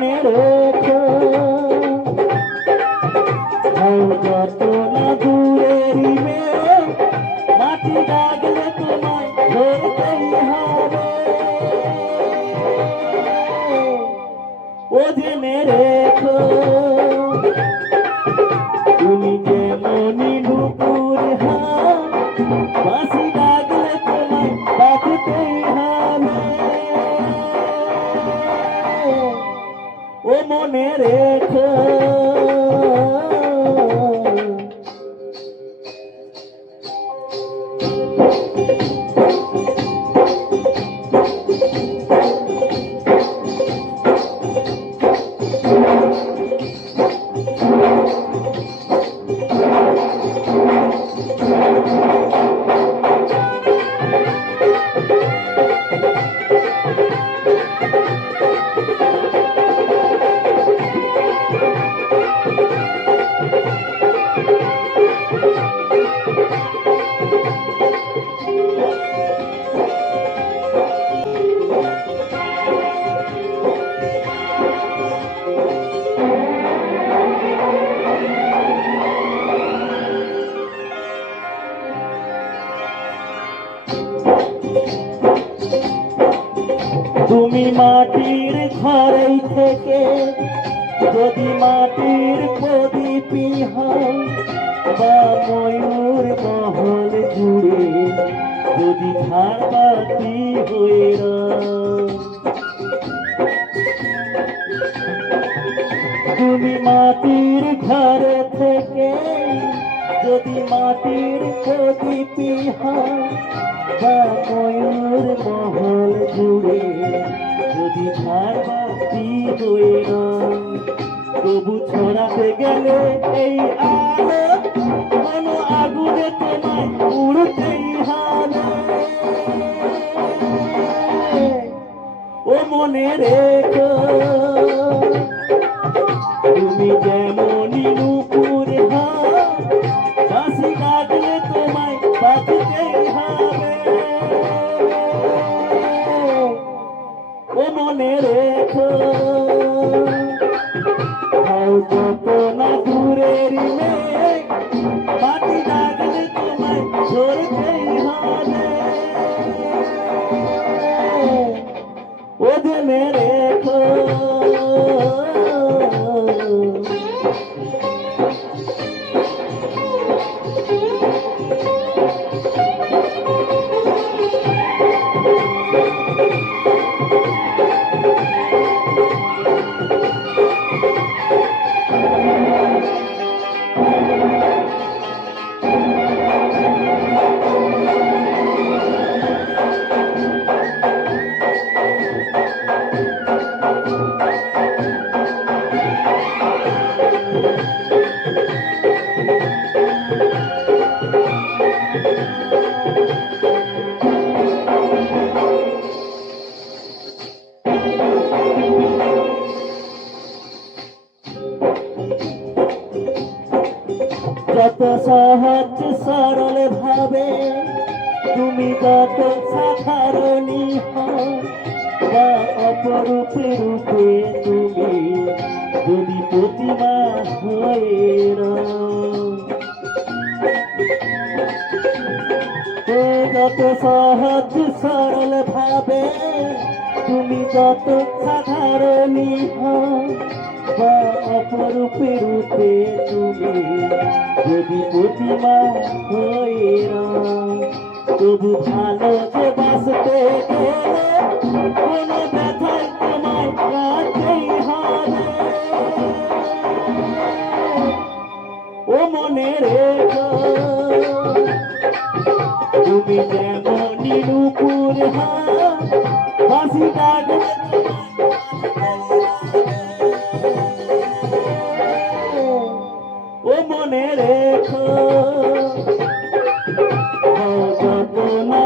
মনে রেখো। যত না দূরেরই মেয়ে মাটি লাগলে তোমায় ধরতেই হবে। ও জেনে রেখো। মনে রেখো। তুমি মাটির ঘরেই থেকে যদি মাটির প্রদীপী হও বা ময়ূর মহল জুড়ে যদি ঝাড়বাতি হয়ে। তুমি মাটির ঘরে থেকে যদি মাটির হও বা ময়ূর মহল জুড়ে যদি ঝাড়বাতি হয়ে রও, তবু ছড়াতে গেলে এই ও মনে রেখো যত সহজ সরল ভাবে তুমি যত সাধারণী বা অপরূপ রূপে তুমি যদি প্রতিমা হয়ে যত সহজ সরল ভাবে তুমি যত সাধারণী বা অপরূপ রূপে তুমি যদি প্রতিমা হয়ে তবু ভালো যে বাসতে গেলে কোনো ব্যথায় তোমায় রাখতেই হবে। ও মনে রেখো, তুমি যেমনই নুপুর হও বাঁশি ও মনে রেখো। যত না